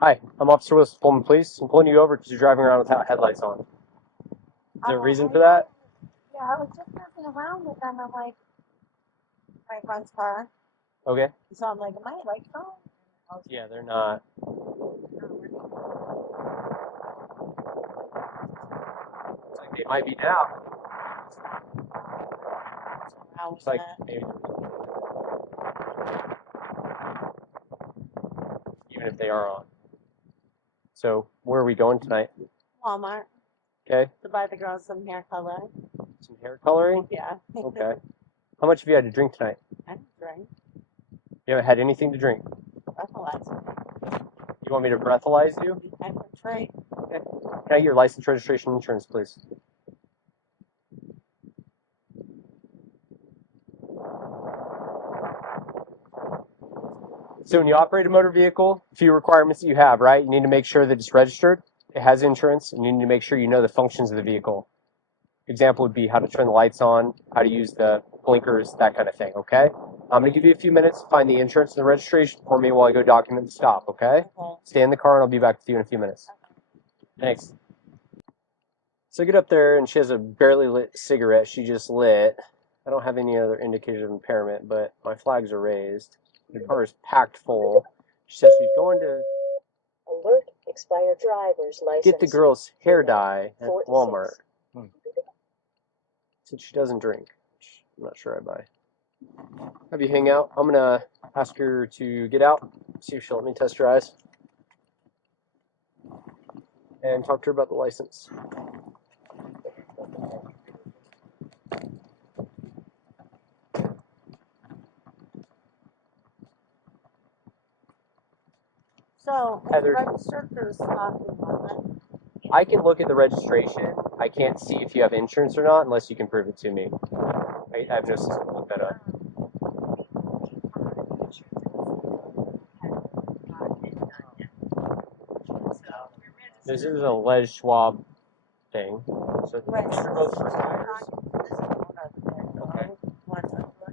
Hi, I'm Officer Willis, Pullman Police. I'm pulling you over because you're driving around without headlights on. Is there a reason for that? Yeah, I was just messing around with them. I'm like, my friend's car. Okay. So I'm like, am I right phone? Yeah, they're not. Looks like they might be now. Looks like maybe. Even if they are on. So, where are we going tonight? Walmart Okay. to buy the girls some hair color. Some hair coloring? Yeah. Okay. How much have you had to drink tonight? I don't drink. You haven't had anything to drink? Breathalyzer. You want me to breathalyze you? I don't drink. Okay. Can I get your license, registration, insurance, please? So when you operate a motor vehicle, a few requirements that you have, right? You need to make sure that it's registered, it has insurance, and you need to make sure you know the functions of the vehicle. Example would be how to turn the lights on, how to use the blinkers, that kind of thing, okay? I'm going to give you a few minutes to find the insurance and the registration for me while I go document the stop, okay? Stay in the car and I'll be back with you in a few minutes. Thanks. So I get up there and she has a barely lit cigarette she just lit. I don't have any other indicators of impairment, but my flags are raised. The car is packed full. She says she's going to Alert, expired driver's license. get the girl's hair dye at Walmart. Since she doesn't drink, which I'm not sure I buy. Have you hang out. I'm gonna ask her to get out, see if she'll let me test her eyes, and talk to her about the license. So, it's Heather. registered for stop in Pullman. I can look at the registration. I can't see if you have insurance or not unless you can prove it to me. I have no system to look that up. This is an alleged Schwab thing. So Right. you're both first timers. Okay.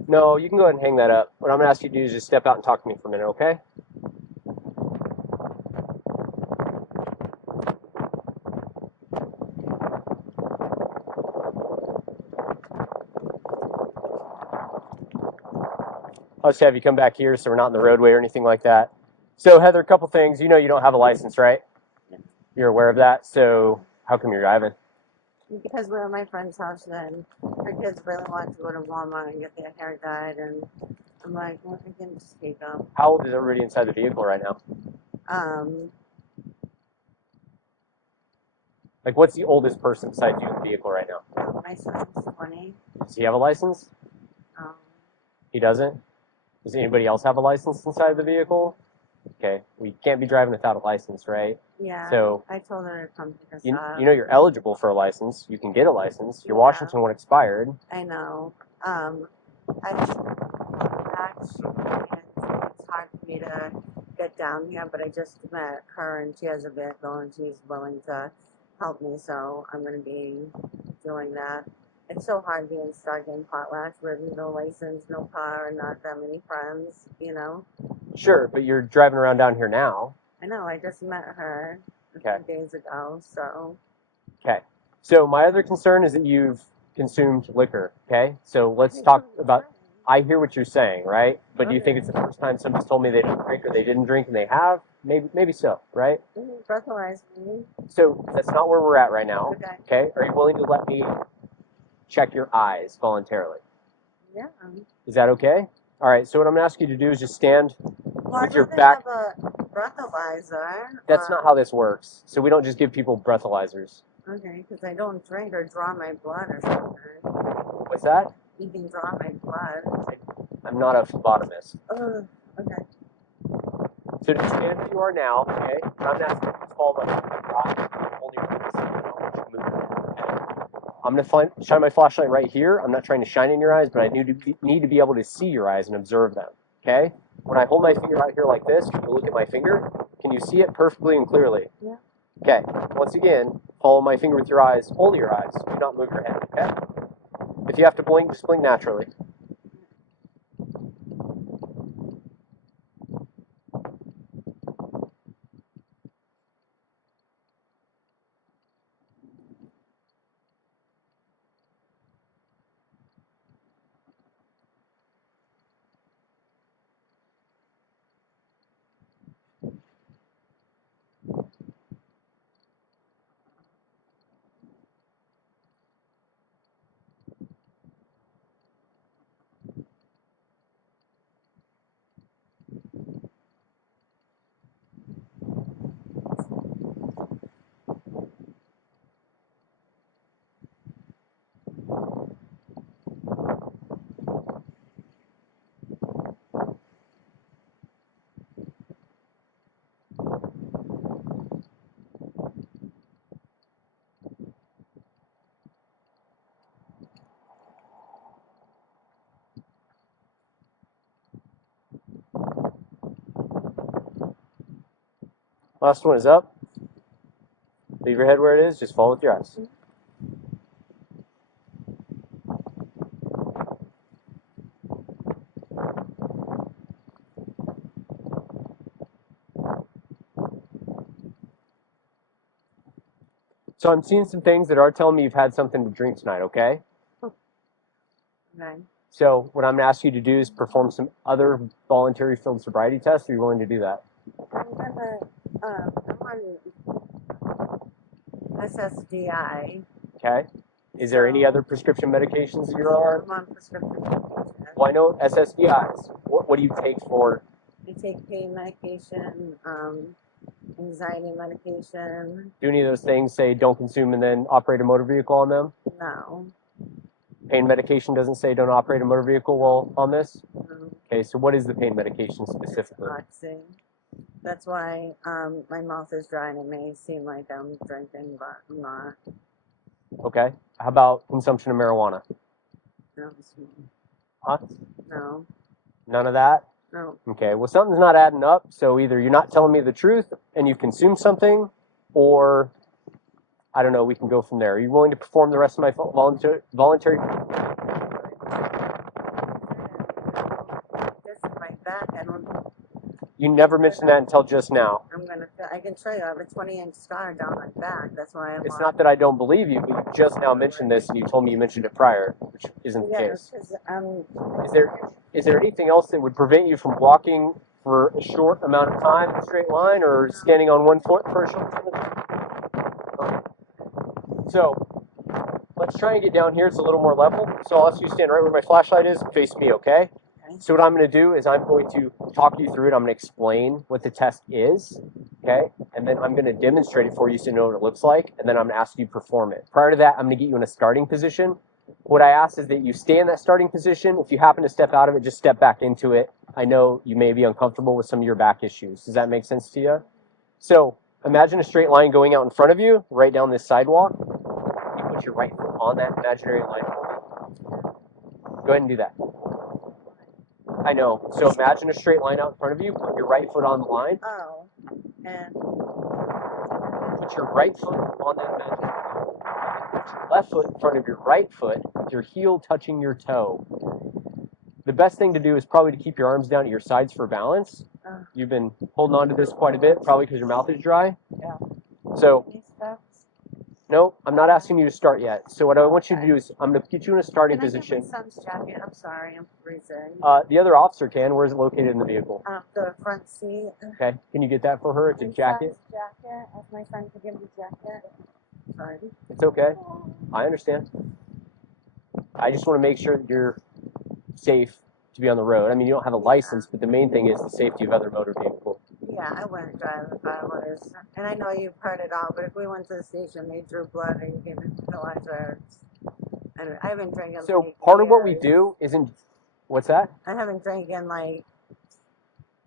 No, you can go ahead and hang that up. What I'm going to ask you to do is just step out and talk to me for a minute, okay? I'll just have you come back here so we're not in the roadway or anything like that. So, Heather, a couple things. You know you don't have a license, right? Yeah. You're aware of that. So, how come you're driving? Because we're at my friend's house and her kids really want to go to Walmart and get their hair dyed, and I'm like, well, I can just take them. How old is everybody inside the vehicle right now? Like, what's the oldest person beside you in the vehicle right now? My son's 20. Does he have a license? He doesn't? Does anybody else have a license inside the vehicle? Okay, we can't be driving without a license, right? Yeah. So I told her to come pick us you up. know you're eligible for a license. You can get a license. Your Washington one expired. I know. I actually, it's hard for me to get down here, but I just met her and she has a vehicle and she's willing to help me, so I'm going to be doing that. It's so hard being stuck in Potlatch with no license, no car, and not that many friends, you know? Sure, but you're driving around down here now. I know, I just met her a few days ago, so. Okay. So my other concern is that you've consumed liquor, okay? So let's talk about, I hear what you're saying, right? But do you think it's the first time somebody's told me they didn't drink or they didn't drink and they have? Maybe so, right? Breathalyze me. So that's not where we're at right now, Okay. okay? Are you willing to let me check your eyes voluntarily? Yeah. Is that okay? All right, so what I'm going to ask you to do is just stand with your back. back. Have a breathalyzer. That's not how this works. So we don't just give people breathalyzers. Okay, because I don't drink or draw my blood or something. What's that? You can draw my blood. I'm not a phlebotomist. Okay. So just stand where you are now, okay? I'm not asking you to fall like only I'm going to shine my flashlight right here. I'm not trying to shine in your eyes, but I need to be able to see your eyes and observe them, okay? When I hold my finger out here like this, can you look at my finger? Can you see it perfectly and clearly? Yeah. Okay. Once again, follow my finger with your eyes. Only your eyes. Do not move your head, okay? If you have to blink, just blink naturally. Last one is up. Leave your head where it is. Just follow with your eyes. So I'm seeing some things that are telling me you've had something to drink tonight, okay? Okay. So what I'm going to ask you to do is perform some other voluntary field sobriety tests. Are you willing to do that? I'm on SSDI. Okay. Is there any other prescription medications that you're on? I'm on prescription medication. Well, I know SSDIs. What do you take for? I take pain medication, anxiety medication. Do any of those things say don't consume and then operate a motor vehicle on them? No. Pain medication doesn't say don't operate a motor vehicle while on this? No. Okay, so what is the pain medication specifically? Oxy. That's why my mouth is dry and it may seem like I'm drinking, but I'm not. Okay. How about consumption of marijuana? No. Huh? No. None of that? No. Okay, well, something's not adding up. So either you're not telling me the truth and you've consumed something, or I don't know, we can go from there. Are you willing to perform the rest of my voluntary? This is my back. I don't. You never mentioned that until just now. I can show you. I have a 20-inch scar down my back. That's why I'm. It's not that I don't believe you, but you just now mentioned this, and you told me you mentioned it prior, which isn't the case. Is there anything else that would prevent you from walking for a short amount of time in a straight line, or standing on one foot for a short time? So let's try and get down here. It's a little more level. So I'll ask you to stand right where my flashlight is and face me, okay? So what I'm going to do is I'm going to talk you through it. I'm going to explain what the test is, okay? And then I'm going to demonstrate it for you so you know what it looks like, and then I'm going to ask you to perform it. Prior to that, I'm going to get you in a starting position. What I ask is that you stay in that starting position. If you happen to step out of it, just step back into it. I know you may be uncomfortable with some of your back issues. Does that make sense to you? So imagine a straight line going out in front of you, right down this sidewalk. You put your right foot on that imaginary line. Go ahead and do that. I know. So imagine a straight line out in front of you. Put your right foot on the line. Oh. And. Put your right foot on that imaginary line. Put your left foot in front of your right foot with your heel touching your toe. The best thing to do is probably to keep your arms down at your sides for balance. You've been holding on to this quite a bit, probably because your mouth is dry. Yeah. So, no, I'm not asking you to start yet. So what I want you to do is I'm going to get you in a starting position. Can I get my son's jacket? I'm sorry, I'm freezing. The other officer can. Where is it located in the vehicle? The front seat. Okay. Can you get that for her? It's a jacket. Ask my son to give me a jacket. Sorry. It's okay. I understand. I just want to make sure that you're safe to be on the road. I mean, you don't have a license, but the main thing is the safety of other motor vehicles. Yeah, I wouldn't drive if I was. And I know you've heard it all, but if we went to the station, they drew blood and gave me fertilizer. And I haven't drank in So part of what we do isn't. What's that? I haven't drank in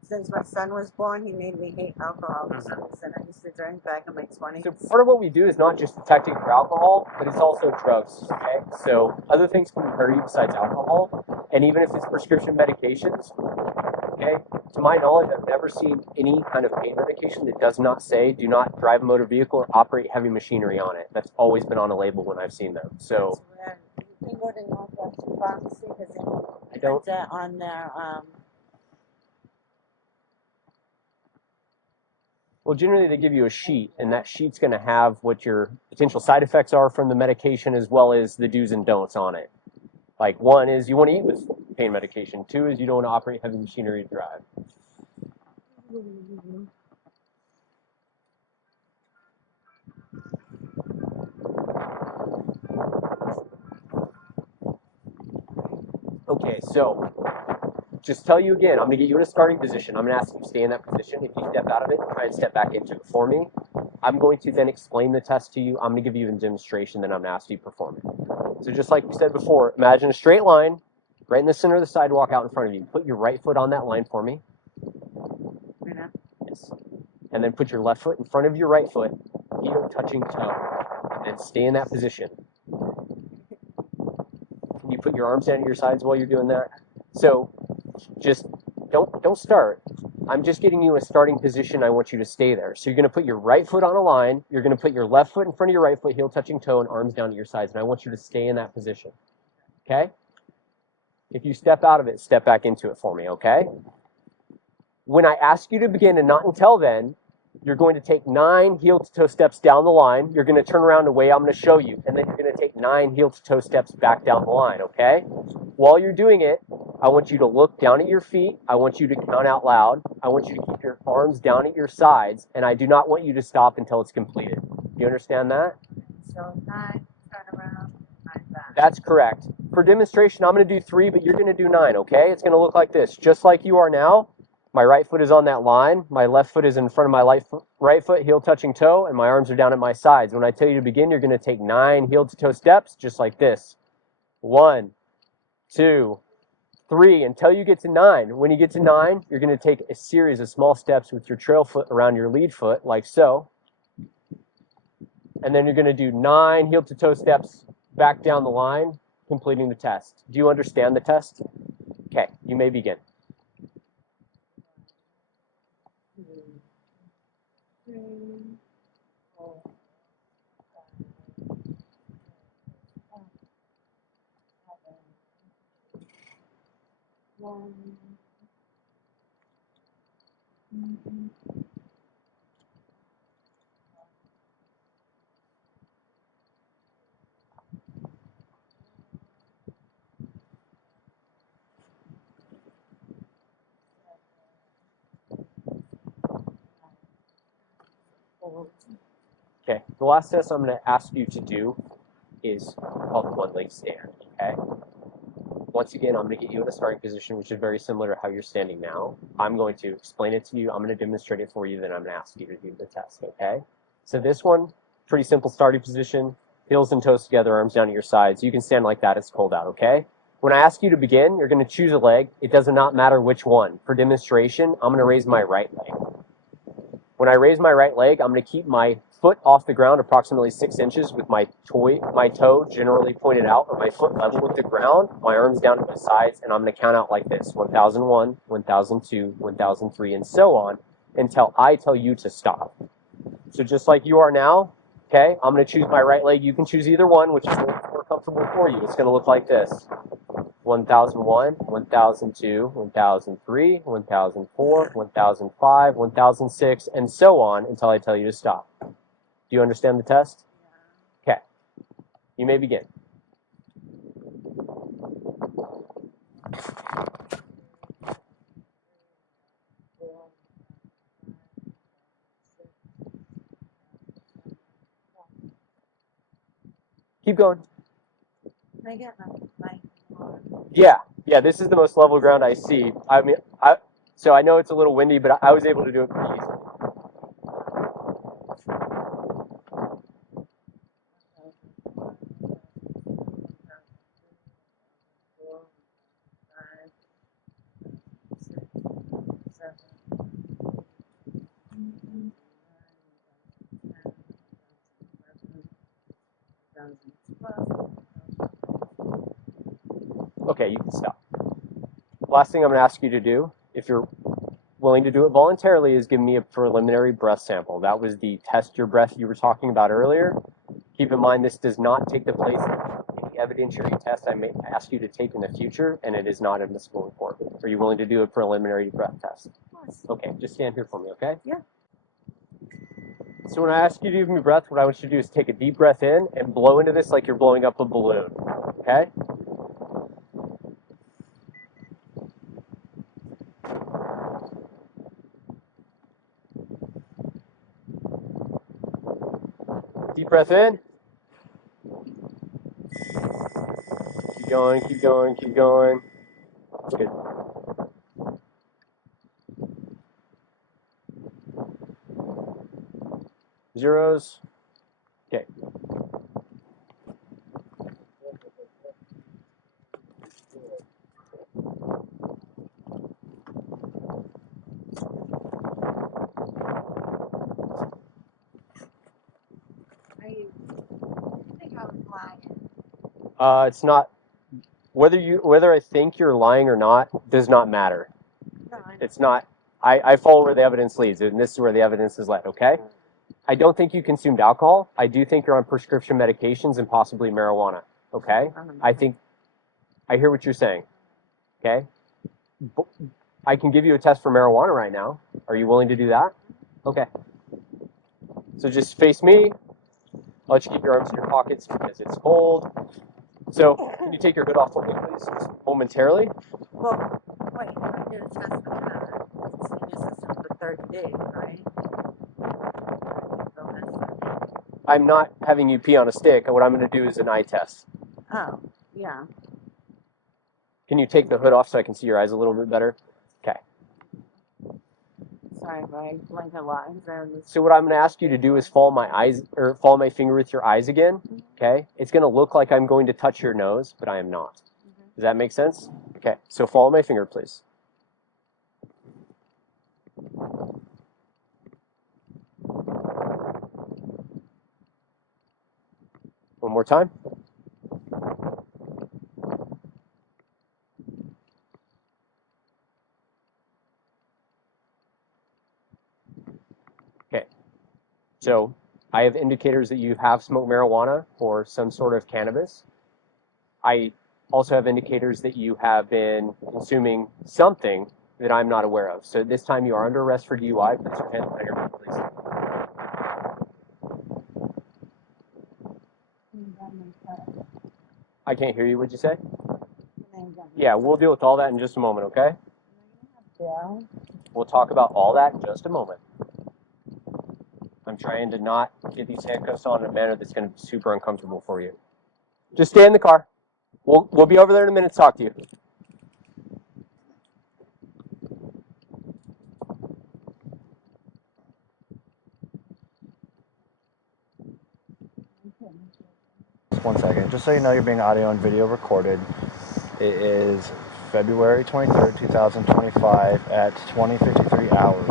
since my son was born. He made me hate alcohol for some reason. I used to drink back in my 20s. So part of what we do is not just detecting for alcohol, but it's also drugs, okay? So other things can hurt you besides alcohol, and even if it's prescription medications, okay? To my knowledge, I've never seen any kind of pain medication that does not say do not drive a motor vehicle or operate heavy machinery on it. That's always been on a label when I've seen them. So you can go to Northwestern Pharmacy because I they don't. put that on their Well, generally they give you a sheet, and that sheet's going to have what your potential side effects are from the medication as well as the do's and don'ts on it. Like, one is you want to eat with pain medication. Two is you don't want to operate heavy machinery to drive. Okay, so just tell you again, I'm going to get you in a starting position. I'm going to ask you to stay in that position. If you step out of it, try and step back into it for me. I'm going to then explain the test to you. I'm going to give you a demonstration, then I'm going to ask you to perform it. So just like we said before, imagine a straight line right in the center of the sidewalk out in front of you. Put your right foot on that line for me. Yes. And then put your left foot in front of your right foot, heel touching toe, and then stay in that position. Can you put your arms down at your sides while you're doing that? So just don't start. I'm just getting you a starting position. I want you to stay there. So you're going to put your right foot on a line. You're going to put your left foot in front of your right foot, heel touching toe, and arms down to your sides. And I want you to stay in that position. Okay? If you step out of it, step back into it for me, okay? When I ask you to begin, and not until then, you're going to take 9 heel-to-toe steps down the line. You're going to turn around the way I'm going to show you, and then you're going to take 9 heel-to-toe steps back down the line, okay? While you're doing it, I want you to look down at your feet. I want you to count out loud. I want you to keep your arms down at your sides, and I do not want you to stop until it's completed. Do you understand that? So 9, turn around, 9 back. That's correct. For demonstration, I'm going to do 3, but you're going to do 9, okay? It's going to look like this, just like you are now. My right foot is on that line. My left foot is in front of my right foot, heel touching toe, and my arms are down at my sides. When I tell you to begin, you're going to take 9 heel-to-toe steps, just like this. 1, 2, 3, until you get to 9. When you get to 9, you're going to take a series of small steps with your trail foot around your lead foot, like so. And then you're going to do 9 heel-to-toe steps back down the line, completing the test. Do you understand the test? Okay, you may begin. 2, 3, 4, 5, 1. Okay, the last test I'm going to ask you to do is called the one-leg stand, okay? Once again, I'm going to get you in a starting position, which is very similar to how you're standing now. I'm going to explain it to you. I'm going to demonstrate it for you, then I'm going to ask you to do the test, okay? So this one, pretty simple starting position, heels and toes together, arms down at your sides. You can stand like that. It's cold out, okay? When I ask you to begin, you're going to choose a leg. It does not matter which one. For demonstration, I'm going to raise my right leg. When I raise my right leg, I'm going to keep my foot off the ground approximately 6 inches with my toe generally pointed out, or my foot level with the ground, my arms down to my sides, and I'm going to count out like this: 1001, 1002, 1003, and so on until I tell you to stop. So just like you are now, okay, I'm going to choose my right leg. You can choose either one, which is more comfortable for you. It's going to look like this: 1001, 1002, 1003, 1004, 1005, 1006, and so on until I tell you to stop. Do you understand the test? Okay. You may begin. Keep going. Can I get my Yeah, this is the most level ground I see. So I know it's a little windy, but I was able to do it pretty easily. Okay, you can stop. Last thing I'm going to ask you to do, if you're willing to do it voluntarily, is give me a preliminary breath sample. That was the test your breath you were talking about earlier. Keep in mind, this does not take the place of any evidentiary test I may ask you to take in the future, and it is not admissible in court. Are you willing to do a preliminary breath test? Yes. Okay, just stand here for me, okay? Yeah. So when I ask you to give me breath, what I want you to do is take a deep breath in and blow into this like you're blowing up a balloon, okay? Deep breath in. Keep going, keep going, keep going. Good. Zeros. Okay. I think I was lying. It's not whether I think you're lying or not does not matter. No, I know. It's not. I follow where the evidence leads, and this is where the evidence is led, okay? I don't think you consumed alcohol. I do think you're on prescription medications and possibly marijuana, okay? I hear what you're saying, okay? I can give you a test for marijuana right now. Are you willing to do that? Okay. So just face me. I'll let you keep your arms in your pockets because it's cold. So can you take your hood off for me, please, just momentarily? Well, wait, I did a test with the senior system for 30 days, right? So that's- I'm not having you pee on a stick. What I'm going to do is an eye test. Oh, yeah. Can you take the hood off so I can see your eyes a little bit better? Okay. Sorry if I blink a lot. So what I'm going to ask you to do is follow my finger with your eyes again. Okay. It's going to look like I'm going to touch your nose, but I am not. Does that make sense? Okay. So follow my finger, please. One more time. Okay. So I have indicators that you have smoked marijuana or some sort of cannabis. I also have indicators that you have been consuming something that I'm not aware of. So this time you are under arrest for DUI. Put your hands behind your back, please. I can't hear you. What'd you say? Yeah, we'll deal with all that in just a moment, okay? Yeah. We'll talk about all that in just a moment. I'm trying to not get these handcuffs on in a manner that's going to be super uncomfortable for you. Just stay in the car. We'll be over there in a minute to talk to you. Just 1 second. Just so you know, you're being audio and video recorded. It is February 23rd, 2025 at 20:53 hours.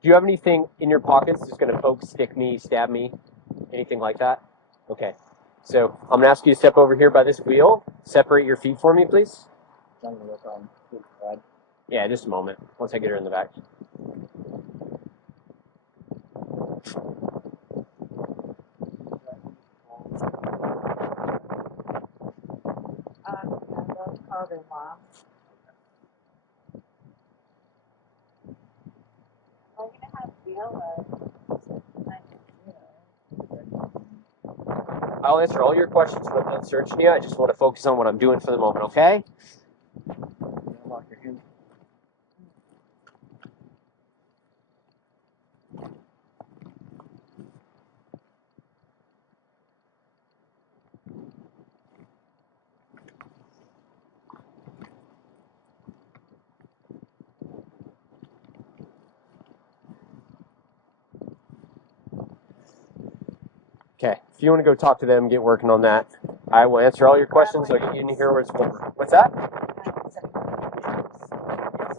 Do you have anything in your pockets that's going to poke, stick me, stab me, anything like that? Okay. So I'm going to ask you to step over here by this wheel. Separate your feet for me, please. Yeah, just a moment. Once I get her in the back. Call their mom. I'm gonna have Bella. I'll answer all your questions when I'm done searching you. I just want to focus on what I'm doing for the moment, okay? Lock your hand. Okay. If you want to go talk to them, get working on that. I will answer all your questions. I'll get you in here where it's warmer. What's that?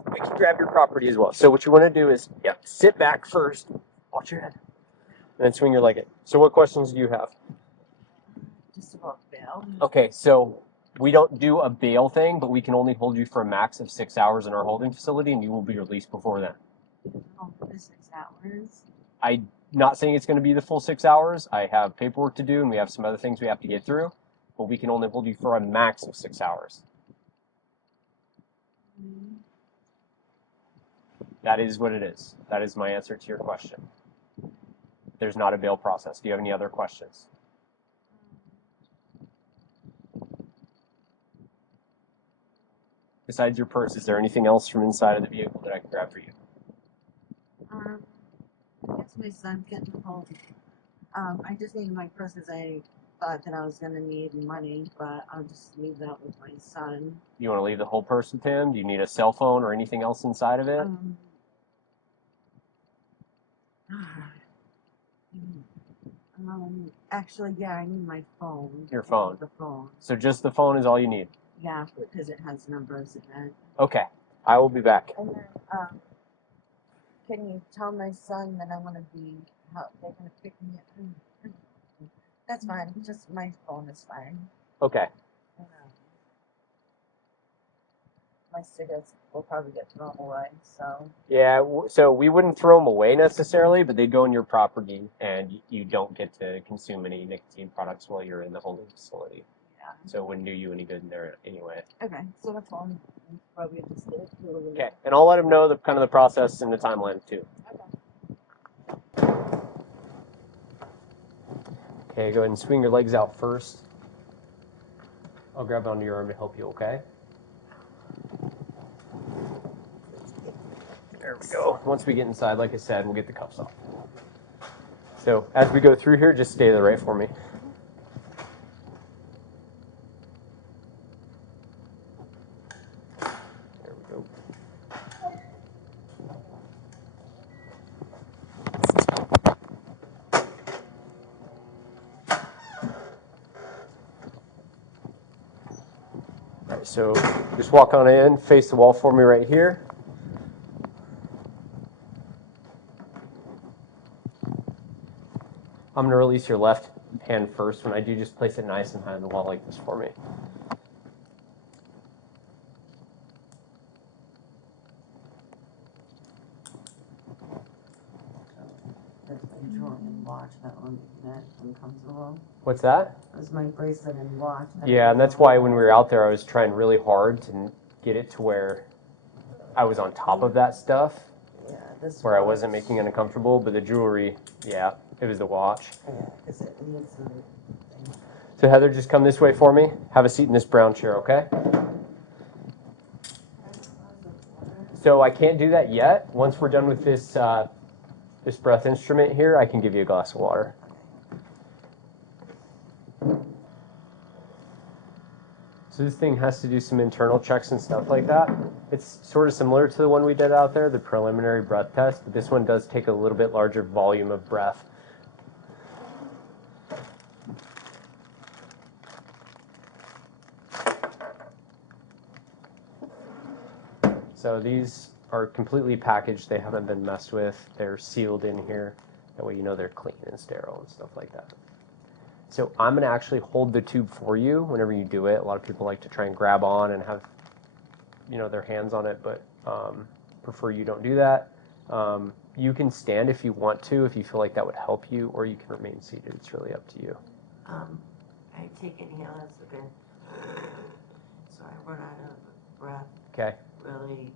We can grab your property as well. So what you want to do is, sit back first. Watch your head. And then swing your leg in. So what questions do you have? Just about Bill. Okay, so we don't do a bail thing, but we can only hold you for a max of 6 hours in our holding facility, and you will be released before then. Oh, for the 6 hours. I'm not saying it's going to be the full 6 hours. I have paperwork to do, and we have some other things we have to get through, but we can only hold you for a max of 6 hours. Mm-hmm. That is what it is. That is my answer to your question. There's not a bail process. Do you have any other questions? Besides your purse, is there anything else from inside of the vehicle that I can grab for you? I guess my son's getting home. I just need my purse because I thought that I was gonna need money, but I'll just leave that with my son. You want to leave the whole purse with him? Do you need a cell phone or anything else inside of it? Actually, yeah, I need my phone. Your phone. The phone. So just the phone is all you need? Yeah, because it has numbers in it. Okay, I will be back. And then, can you tell my son that I'm gonna be how they're gonna pick me up? That's fine. Just my phone is fine. Okay. And, my cigarettes will probably get thrown away. So Yeah, so we wouldn't throw them away necessarily, but they go in your property, and you don't get to consume any nicotine products while you're in the holding facility. yeah. So it wouldn't do you any good in there anyway. Okay. So the phone probably just get it through. Okay, and I'll let him know the kind of the process and the timeline too. Okay. Okay, go ahead and swing your legs out first. I'll grab onto your arm to help you, okay? There we go. Once we get inside, like I said, we'll get the cuffs off. So as we go through here, just stay to the right for me. There we go. All right, so just walk on in, face the wall for me right here. I'm going to release your left hand first. When I do, just place it nice and high on the wall like this for me. That's my jewelry and watch. That one that uncomfortable. What's that? That's my bracelet and watch. Yeah, and that's why when we were out there, I was trying really hard to get it to where I was on top of that stuff, Yeah, this where I watch. wasn't making it uncomfortable. But the jewelry, yeah, it was the watch. Yeah, because it needs the thing. So Heather, just come this way for me. Have a seat in this brown chair, okay? So I can't do that yet. Once we're done with this this breath instrument here, I can give you a glass of water. So this thing has to do some internal checks and stuff like that. It's sort of similar to the one we did out there, the preliminary breath test, but this one does take a little bit larger volume of breath. So these are completely packaged. They haven't been messed with. They're sealed in here. That way you know they're clean and sterile and stuff like that. So I'm going to actually hold the tube for you whenever you do it. A lot of people like to try and grab on and have, their hands on it, but prefer you don't do that. You can stand if you want to, if you feel like that would help you, or you can remain seated. It's really up to you. I take inhalants again, so I run out of breath Okay. really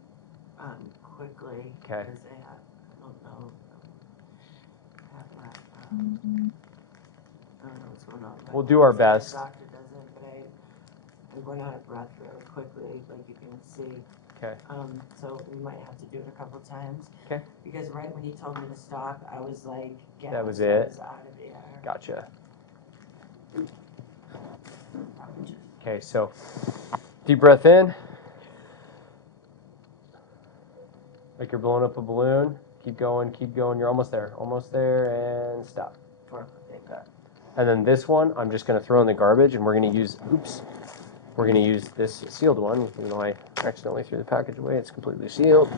quickly. Okay. Because I don't know, I don't know what's going on. We'll do our best. The doctor doesn't, but I run out of breath really quickly, like you can see. Okay. So we might have to do it a couple times. Okay. Because right when he told me to stop, I was like, That was I it? was out of the air. Gotcha. Probably just- Okay, so deep breath in. Like you're blowing up a balloon. Keep going, keep going. You're almost there. Almost there, and stop. Perfect. Okay. And then this one, I'm just going to throw in the garbage, and we're going to use, we're going to use this sealed one. Even though I accidentally threw the package away, it's completely sealed.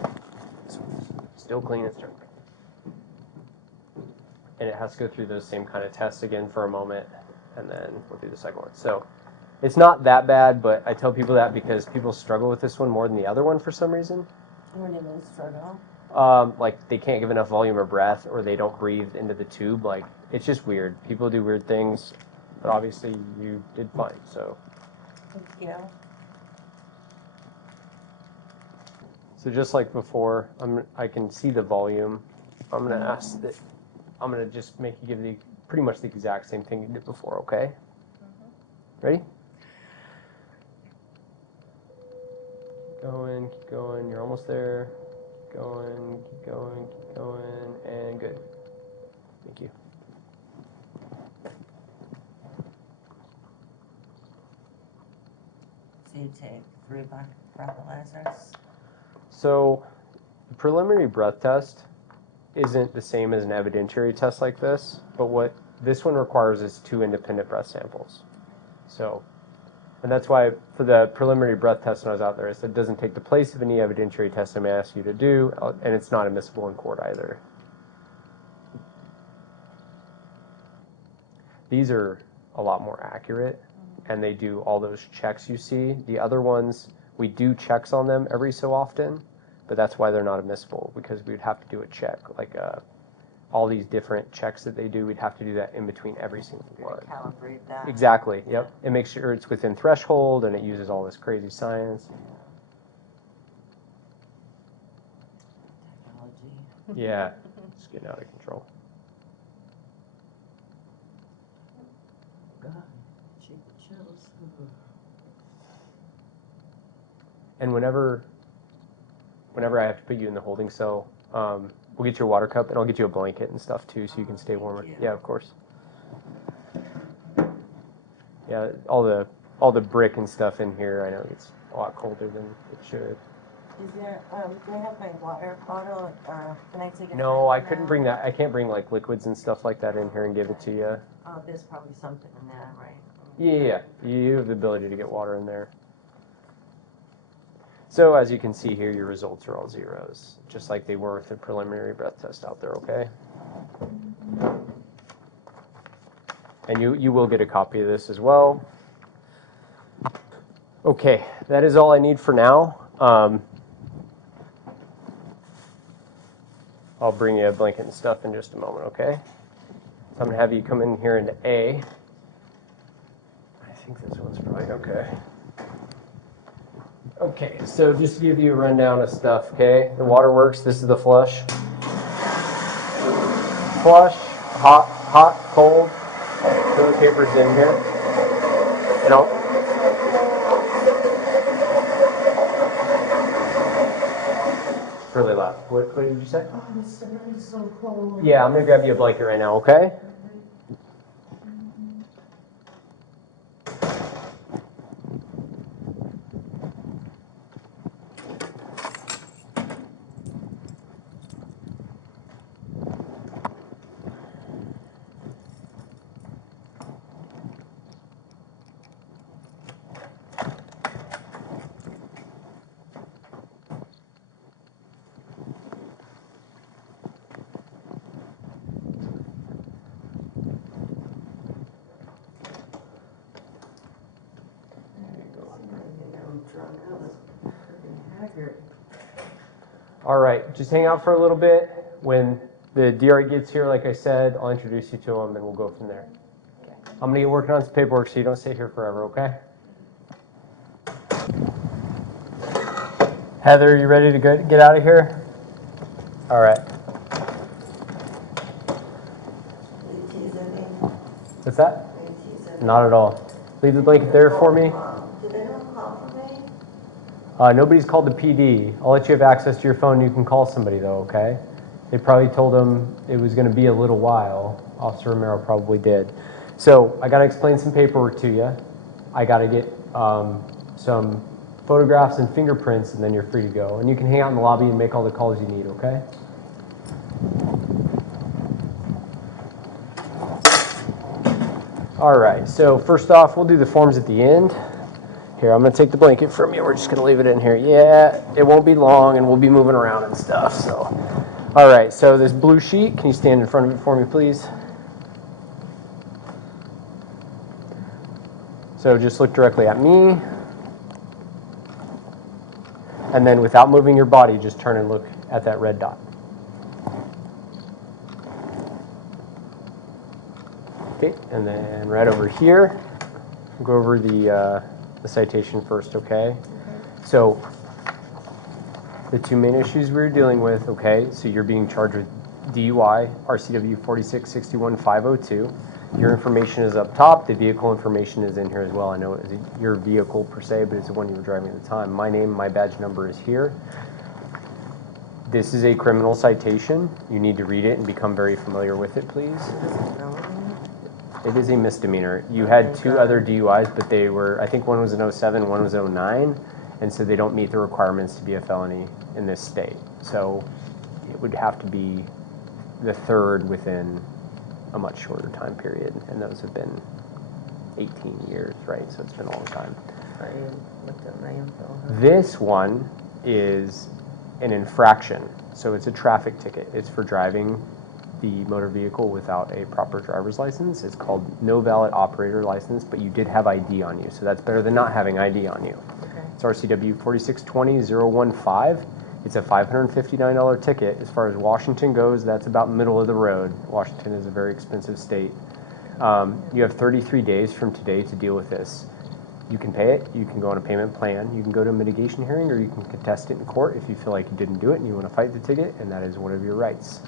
Still clean and sterile. And it has to go through those same kind of tests again for a moment, and then we'll do the second one. So it's not that bad, but I tell people that because people struggle with this one more than the other one for some reason. What do you mean struggle? Like they can't give enough volume or breath, or they don't breathe into the tube. Like it's just weird. People do weird things, but obviously you did fine. So. Thank you. So just like before, I can see the volume. I'm gonna ask that. I'm gonna just make you give pretty much the exact same thing you did before. Okay. Ready? Keep going. Keep going. You're almost there. Keep going. Keep going. Keep going. And good. Thank you. So you take 3 breathalyzers? So the preliminary breath test isn't the same as an evidentiary test like this, but what this one requires is 2 independent breath samples. So And that's why for the preliminary breath test when I was out there, I said it doesn't take the place of any evidentiary test I may ask you to do, and it's not admissible in court either. These are a lot more accurate, and they do all those checks you see. The other ones, we do checks on them every so often, but that's why they're not admissible, because we'd have to do a check. Like all these different checks that they do, we'd have to do that in between every single one. Calibrate that. Exactly, yep. It makes sure it's within threshold, and it uses all this crazy science. Technology. Yeah, it's getting out of control. God, shake the chills. And whenever I have to put you in the holding cell, we'll get you a water cup, and I'll get you a blanket and stuff too, so you can stay warmer. you. Yeah, of course. Yeah, all the brick and stuff in here, I know it's a lot colder than it should. Is there, do I have my water bottle, or can I take it? No, I couldn't bring that. I can't bring like liquids and stuff like that in here and give it to you. Oh, there's probably something in there, right? Yeah, you have the ability to get water in there. So as you can see here, your results are all zeros, just like they were with the preliminary breath test out there, okay? And you will get a copy of this as well. Okay, that is all I need for now. I'll bring you a blanket and stuff in just a moment, okay? So I'm going to have you come in here into A. I think this one's probably okay. Okay, so just to give you a rundown of stuff, okay? The water works. This is the flush. Flush, hot, cold. Toilet paper's in here. And it's really loud. What did you say? Oh, this is so cold. Yeah, I'm going to grab you a blanket right now, okay? All right, just hang out for a little bit. When the DRE gets here, like I said, I'll introduce you to him and we'll go from there. I'm going to get working on some paperwork so you don't stay here forever, okay? Heather, you ready to get out of here? All right. What's that? Not at all. Leave the blanket there for me. Did anyone call for me? Nobody's called the PD. I'll let you have access to your phone. You can call somebody, though, okay? They probably told them it was going to be a little while. Officer Romero probably did. So I got to explain some paperwork to you. I got to get some photographs and fingerprints, and then you're free to go. And you can hang out in the lobby and make all the calls you need, okay? All right, so first off, we'll do the forms at the end. Here, I'm going to take the blanket from you. We're just going to leave it in here. Yeah, it won't be long, and we'll be moving around and stuff. So, all right, so this blue sheet, can you stand in front of it for me, please? So just look directly at me. And then without moving your body, just turn and look at that red dot. Okay, and then right over here, we'll go over the citation first, okay? So the two main issues we were dealing with, okay, so you're being charged with DUI, RCW 4661-502. Your information is up top. The vehicle information is in here as well. I know it isn't your vehicle per se, but it's the one you were driving at the time. My name, my badge number is here. This is a criminal citation. You need to read it and become very familiar with it, please. It is a misdemeanor. You had two other DUIs, but they were, I think one was an 07, one was 09, and so they don't meet the requirements to be a felony in this state. So it would have to be the third within a much shorter time period, and those have been 18 years, right? So it's been a long time. I looked at my info. This one is an infraction, so it's a traffic ticket. It's for driving the motor vehicle without a proper driver's license. It's called no valid operator license, but you did have ID on you, so that's better than not having ID on you. Okay. It's RCW 4620-015. It's a $559 ticket. As far as Washington goes, that's about middle of the road. Washington is a very expensive state. You have 33 days from today to deal with this. You can pay it, you can go on a payment plan, you can go to a mitigation hearing, or you can contest it in court if you feel like you didn't do it and you want to fight the ticket, and that is one of your rights.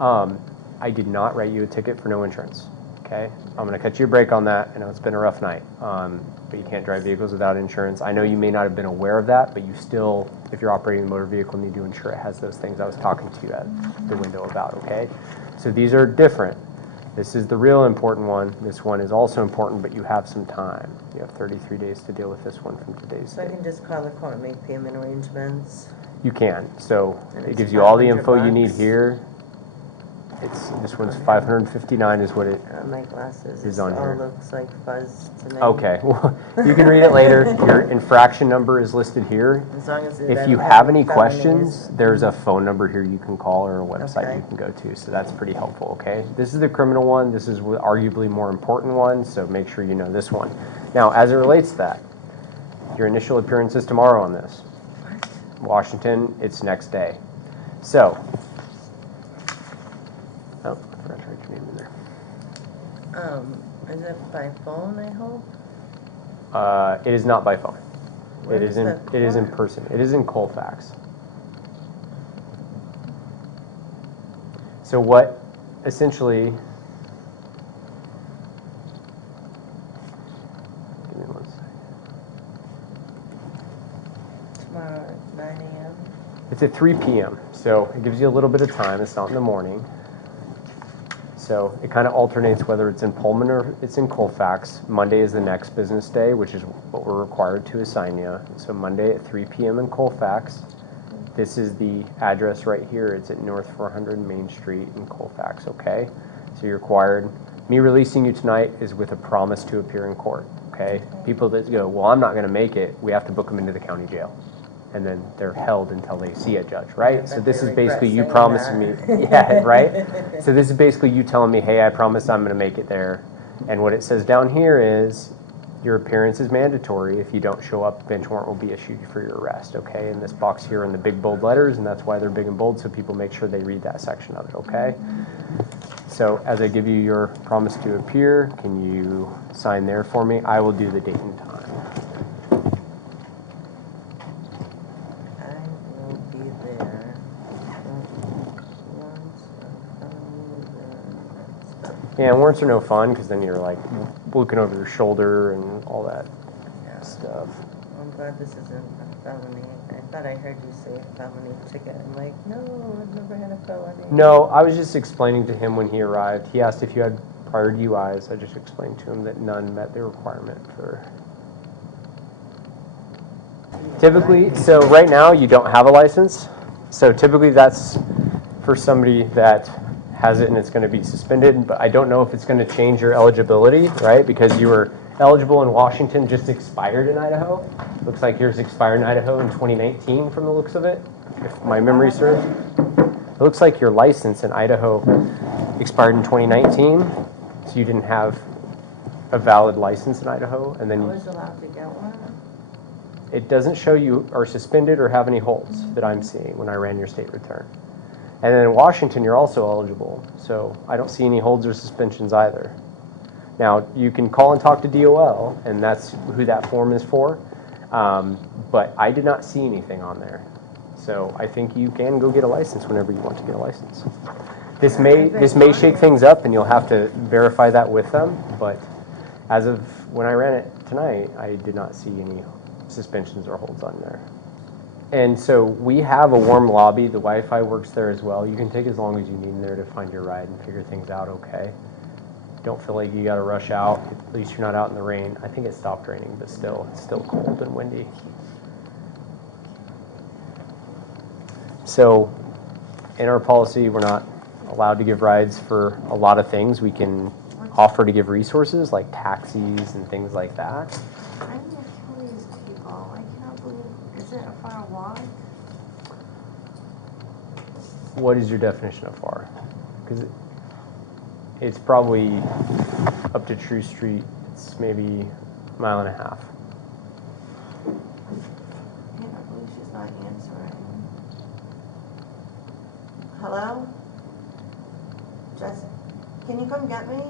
I did not write you a ticket for no insurance, okay? I'm going to cut you a break on that. I know it's been a rough night, but you can't drive vehicles without insurance. I know you may not have been aware of that, but you still, if you're operating a motor vehicle, need to ensure it has those things I was talking to you at the window about, okay? So these are different. This is the real important one. This one is also important, but you have some time. You have 33 days to deal with this one from today's So I date. can just call the court and make payment arrangements. You can. So And it it's gives you all the 500 info you need bucks. here. This one's $559 is what it My glasses. Is on all here. looks like fuzz to me. Okay, well, you can read it later. Your infraction number is listed here. As long as it If you doesn't have any felonies. questions, there's a phone number here you can call or a website Okay. you can go to, so that's pretty helpful, okay? This is the criminal one. This is arguably more important one, so make sure you know this one. Now, as it relates to that, your initial appearance is tomorrow on this. Washington, it's next day. So, oh, I forgot to write your name in there. Is it by phone, I hope? It is not by phone. Where It is in the court? person. It is in Colfax. So what essentially, give me one second. Tomorrow at 9 a.m. It's at 3 p.m. So it gives you a little bit of time. It's not in the morning. So it kind of alternates whether it's in Pullman or it's in Colfax. Monday is the next business day, which is what we're required to assign you. So Monday at 3 p.m. in Colfax. This is the address right here. It's at North 400 Main Street in Colfax, okay? So you're required. Me releasing you tonight is with a promise to appear in court, okay? People that go, well, I'm not going to make it, we have to book them into the county jail. And then they're held until they see a judge, right? So this is basically you promising me, yeah, right? So this is basically you telling me, hey, I promise I'm going to make it there. And what it says down here is your appearance is mandatory. If you don't show up, bench warrant will be issued for your arrest, okay? In this box here in the big bold letters, and that's why they're big and bold, so people make sure they read that section of it, okay? So as I give you your promise to appear, can you sign there for me? I will do the date and time. I will be there. Yeah, warrants are no fun because then you're like looking over your shoulder and all that Yeah. stuff. I'm glad this isn't a felony. I thought I heard you say a felony ticket. I'm like, no, I've never had a felony. No, I was just explaining to him when he arrived. He asked if you had prior DUIs. I just explained to him that none met the requirement for. Typically, so right now you don't have a license. So typically that's for somebody that has it and it's going to be suspended, but I don't know if it's going to change your eligibility, right? Because you were eligible in Washington, just expired in Idaho. Looks like yours expired in Idaho in 2019 from the looks of it, if my memory serves. It looks like your license in Idaho expired in 2019, so you didn't have a valid license in Idaho, and then I was allowed to get one. it doesn't show you are suspended or have any holds that I'm seeing when I ran your state return. And then in Washington, you're also eligible, so I don't see any holds or suspensions either. Now, you can call and talk to DOL, and that's who that form is for, but I did not see anything on there. So I think you can go get a license whenever you want to get a license. This may shake things up, and you'll have to verify that with them, but as of when I ran it tonight, I did not see any suspensions or holds on there. And so we have a warm lobby. The Wi-Fi works there as well. You can take as long as you need in there to find your ride and figure things out okay. Don't feel like you got to rush out. At least you're not out in the rain. I think it stopped raining, but still, it's still cold and windy. So in our policy, we're not allowed to give rides for a lot of things. We can offer to give resources like taxis and things like that. I'm not curious what is your definition of far? Because it's probably up to True Street. It's maybe a mile and a half. I can't believe she's not answering. Hello? Jess, can you come get me?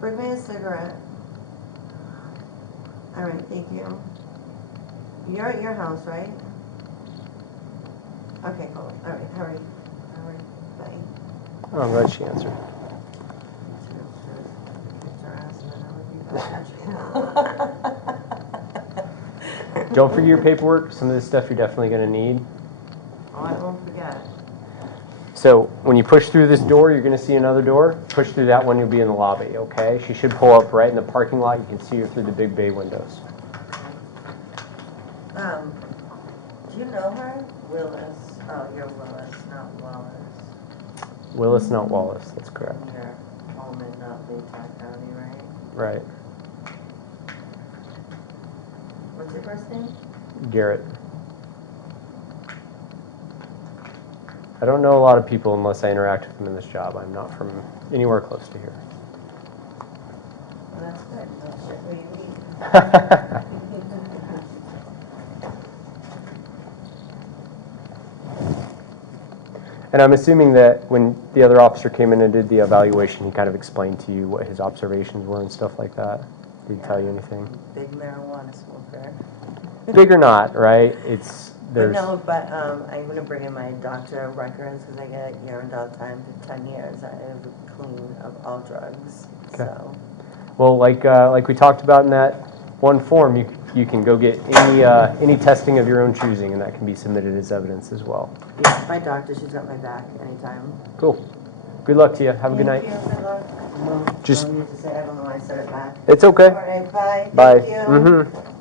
Bring me a cigarette. All right, thank you. You're at your house, right? Okay, cool. All right, hurry. Hurry. Bye. Oh, I'm glad she answered. Don't forget your paperwork. Some of this stuff you're definitely going to need. Oh, I won't forget. So when you push through this door, you're going to see another door. Push through that one, you'll be in the lobby, okay? She should pull up right in the parking lot. You can see her through the big bay windows. Do you know her? Willis. Oh, you're Willis, not Wallace. Willis, not Wallace. That's correct. You're Pullman, not Utah County, right? Right. What's your first name? Garrett. I don't know a lot of people unless I interact with them in this job. I'm not from anywhere close to here. Well, that's good. That's shit where you eat. And I'm assuming that when the other officer came in and did the evaluation, he kind of explained to you what his observations were and stuff like that. Did he tell you anything? Big marijuana smoker. Big or not, right? It's But no, but I'm gonna bring in my doctor records because I get urine dog time for 10 years. I have clean of all drugs. Okay. So Well, like we talked about in that one form, you can go get any testing of your own choosing, and that can be submitted as evidence as well. yeah, my doctor, she's got my back anytime. Cool. Good luck to you. Have a good night. Thank you. Good luck. No, Just- no need to say. I don't know why I said it back. It's okay. All right, bye. Bye. Thank you. Mm-hmm.